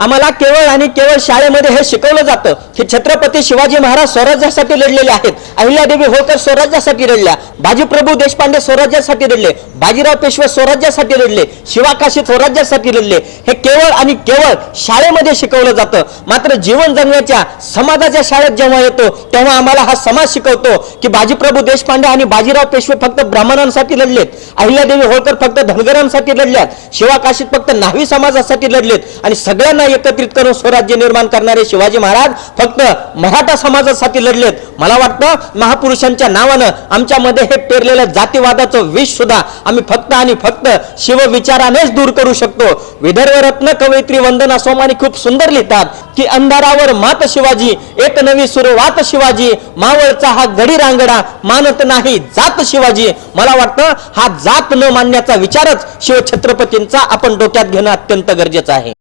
आम्हाला केवळ आणि केवळ शाळेमध्ये हे शिकवलं जातं की छत्रपती शिवाजी महाराज स्वराज्यासाठी लढलेले आहेत, अहिल्यादेवी होळकर स्वराज्यासाठी लढल्या, बाजीप्रभू देशपांडे स्वराज्यासाठी लढले, बाजीराव पेशवे स्वराज्यासाठी लढले, शिवाकाशी स्वराज्यासाठी लढले। हे केवळ आणि केवळ शाळेमध्ये शिकवलं जातं। मात्र जीवन जगण्याच्या समाजाच्या शाळेत जेव्हा येतो तेव्हा आम्हाला हा समाज शिकवतो की बाजीप्रभू देशपांडे आणि बाजीराव पेशवे फक्त ब्राह्मणांसाठी लढलेत, अहिल्यादेवी होळकर फक्त धनगरांसाठी लढल्यात, शिवाकाशीत फक्त न्हावी समाजासाठी लढलेत आणि सगळ्यांना एकत्रित करून स्वराज्य निर्माण करणारे शिवाजी महाराज फक्त मराठा समाजासाठी लढलेत। मला वाटतं महापुरुषांच्या नावानं आमच्यामध्ये हे पेरलेलं जातीवादाचं विष सुद्धा आम्ही फक्त आणि फक्त शिवविचारानेच दूर करू शकतो। विदर्भ रत्न कवयित्री वंदना सोमानी खूप सुंदर लिहितात की अंधारावर मात शिवाजी, एक नवी सुरुवात शिवाजी, मावळचा हा गडी रांगडा, मानत नाही जात शिवाजी। मला वाटतं हा जात न मानण्याचा विचारच शिवछत्रपतींचा आपण डोक्यात घेणं अत्यंत गरजेचं आहे।